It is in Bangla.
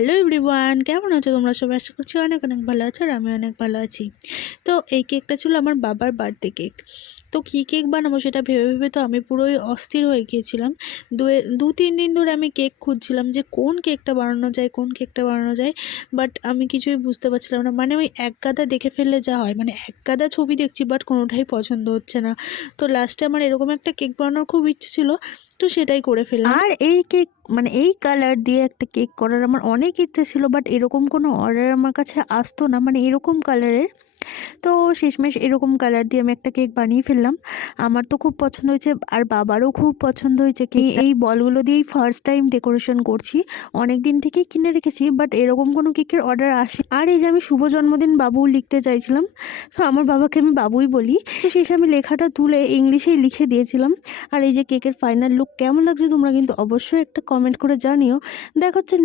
হ্যালো এভরিওয়ান, কেমন আছো তোমরা সবাই? আশা করছি অনেক অনেক ভালো আছো আর আমি অনেক ভালো আছি। তো এই কেকটা ছিল আমার বাবার বার্থডে কেক। তো কী কেক বানাবো সেটা ভেবে ভেবে তো আমি পুরোই অস্থির হয়ে গিয়েছিলাম। দু তিন দিন ধরে আমি কেক খুঁজছিলাম যে কোন কেকটা বানানো যায়, কোন কেকটা বানানো যায়। বাট আমি কিছুই বুঝতে পারছিলাম না। মানে ওই এক গাদা দেখে ফেললে যা হয়, মানে এক গাদা ছবি দেখছি বাট কোনোটাই পছন্দ হচ্ছে না। তো লাস্টে আমার এরকম একটা কেক বানানোর খুব ইচ্ছে ছিল, তো সেটাই করে ফেললাম। আর এই কেক মানে এই কালার দিয়ে একটা কেক করার আমার অনেক ইচ্ছে ছিল, বাট এরকম কোনো অর্ডার আমার কাছে আসতো না, মানে এরকম কালারের। তো শেষমেশ এরকম কালার দিয়ে আমি একটা কেক বানিয়ে ফেললাম। আমার তো খুব পছন্দ হয়েছে আর বাবারও খুব পছন্দ হয়েছে। এই বলগুলো দিয়েই ফার্স্ট টাইম ডেকোরেশন করছি। অনেক দিন থেকেই কিনে রেখেছি, বাট এরকম কোনো কেকের অর্ডার আসে। আর এই যে আমি শুভ জন্মদিন বাবু লিখতে চাইছিলাম, তো আমার বাবাকে আমি বাবুই বলি, তো শেষে আমি লেখাটা তুলে ইংলিশেই লিখে দিয়েছিলাম। আর এই যে কেকের ফাইনাল লুক কেমন লাগছে তোমরা কিন্তু অবশ্যই একটা কমেন্ট করে জানিও। দেখা হচ্ছে